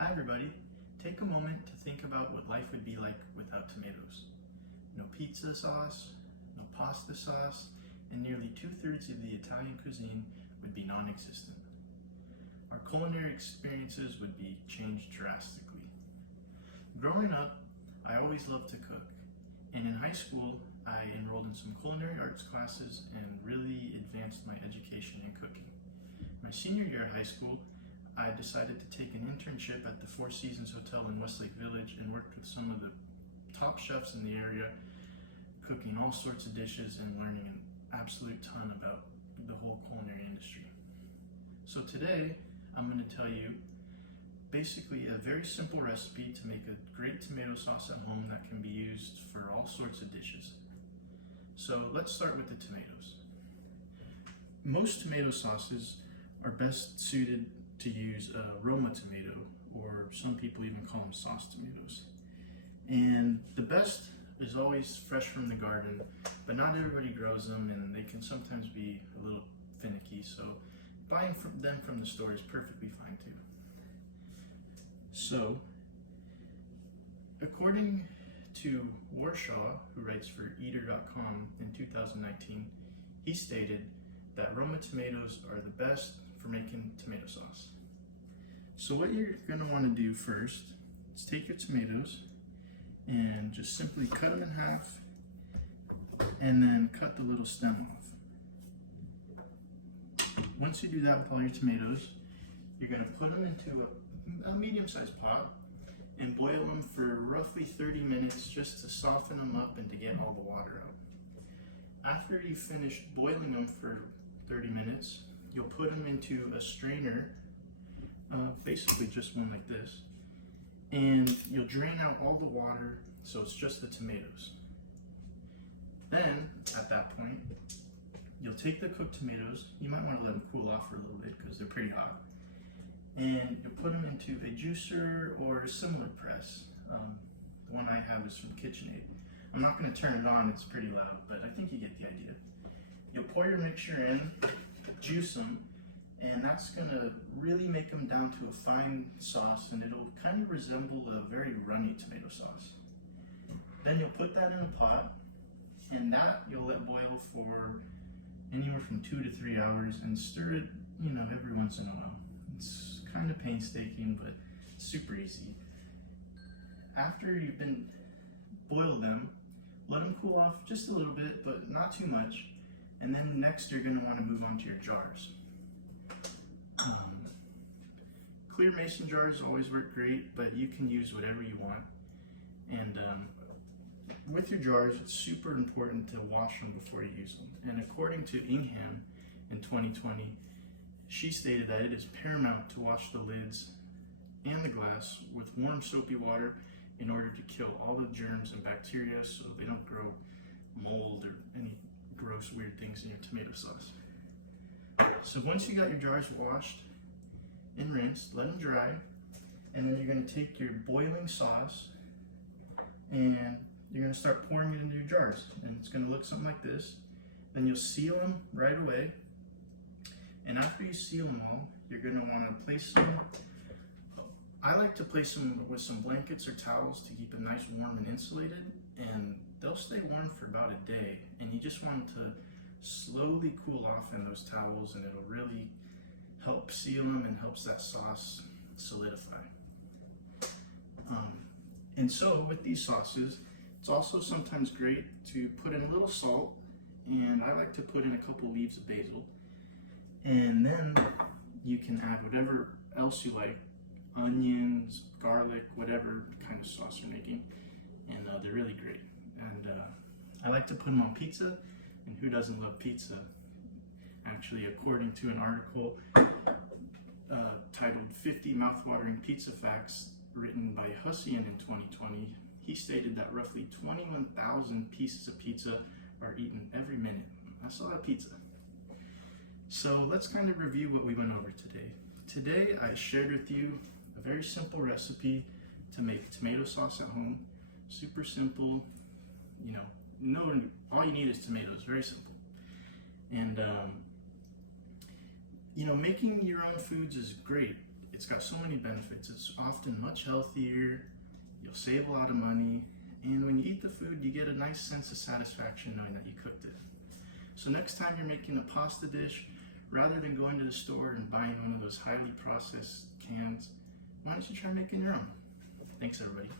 Hi everybody. Take a moment to think about what life would be like without tomatoes. No pizza sauce, no pasta sauce, and nearly 2/3 of the Italian cuisine would be non-existent. Our culinary experiences would be changed drastically. Growing up, I always loved to cook, and in high school, I enrolled in some culinary arts classes and really advanced my education in cooking. My senior year of high school, I decided to take an internship at the Four Seasons Hotel in Westlake Village and worked with some of the top chefs in the area, cooking all sorts of dishes and learning an absolute ton about the whole culinary industry. So today, I'm going to tell you basically a very simple recipe to make a great tomato sauce at home that can be used for all sorts of dishes. So let's start with the tomatoes. Most tomato sauces are best suited to use a Roma tomato, or some people even call them sauce tomatoes. And the best is always fresh from the garden, but not everybody grows them and they can sometimes be a little finicky, so buying them from the store is perfectly fine too. So, according to Warshaw, who writes for Eater.com in 2019, he stated that Roma tomatoes are the best for making tomato sauce. So what you're going to want to do first is take your tomatoes and just simply cut them in half and then cut the little stem off. Once you do that with all your tomatoes, you're going to put them into a medium-sized pot and boil them for roughly 30 minutes just to soften them up and to get all the water out. After you've finished boiling them for 30 minutes, you'll put them into a strainer, basically just one like this, and you'll drain out all the water so it's just the tomatoes. Then, at that point, you'll take the cooked tomatoes, you might want to let them cool off for a little bit because they're pretty hot, and you'll put them into a juicer or a similar press. The one I have is from KitchenAid. I'm not going to turn it on, it's pretty loud, but I think you get the idea. You'll pour your mixture in, juice them, and that's going to really make them down to a fine sauce, and it'll kind of resemble a very runny tomato sauce. Then you'll put that in a pot, and that you'll let boil for anywhere from 2 to 3 hours and stir it, every once in a while. It's kind of painstaking, but super easy. After you've boiled them, let them cool off just a little bit, but not too much. And then next you're going to want to move on to your jars. Clear mason jars always work great, but you can use whatever you want. And with your jars, it's super important to wash them before you use them. And according to Ingham in 2020, she stated that it is paramount to wash the lids and the glass with warm soapy water in order to kill all the germs and bacteria so they don't grow mold or any gross weird things in your tomato sauce. So once you got your jars washed and rinsed, let them dry, and then you're going to take your boiling sauce and you're going to start pouring it into your jars, and it's going to look something like this. Then you'll seal them right away, and after you seal them all, you're going to want to place them. I like to place them with some blankets or towels to keep them nice, warm, and insulated, and they'll stay warm for about a day, and you just want to slowly cool off in those towels, and it'll really help seal them and helps that sauce solidify. And so with these sauces, it's also sometimes great to put in a little salt, and I like to put in a couple leaves of basil, and then you can add whatever else you like, onions, garlic, whatever kind of sauce you're making, and they're really great. And I like to put them on pizza, and who doesn't love pizza? Actually, according to an article titled 50 Mouthwatering Pizza Facts, written by Hussian in 2020, he stated that roughly 21,000 pieces of pizza are eaten every minute. That's a lot of pizza. So let's kind of review what we went over today. Today, I shared with you a very simple recipe to make tomato sauce at home. Super simple, all you need is tomatoes, very simple. And making your own foods is great. It's got so many benefits. It's often much healthier, you'll save a lot of money, and when you eat the food, you get a nice sense of satisfaction knowing that you cooked it. So next time you're making a pasta dish, rather than going to the store and buying one of those highly processed cans, why don't you try making your own? Thanks, everybody.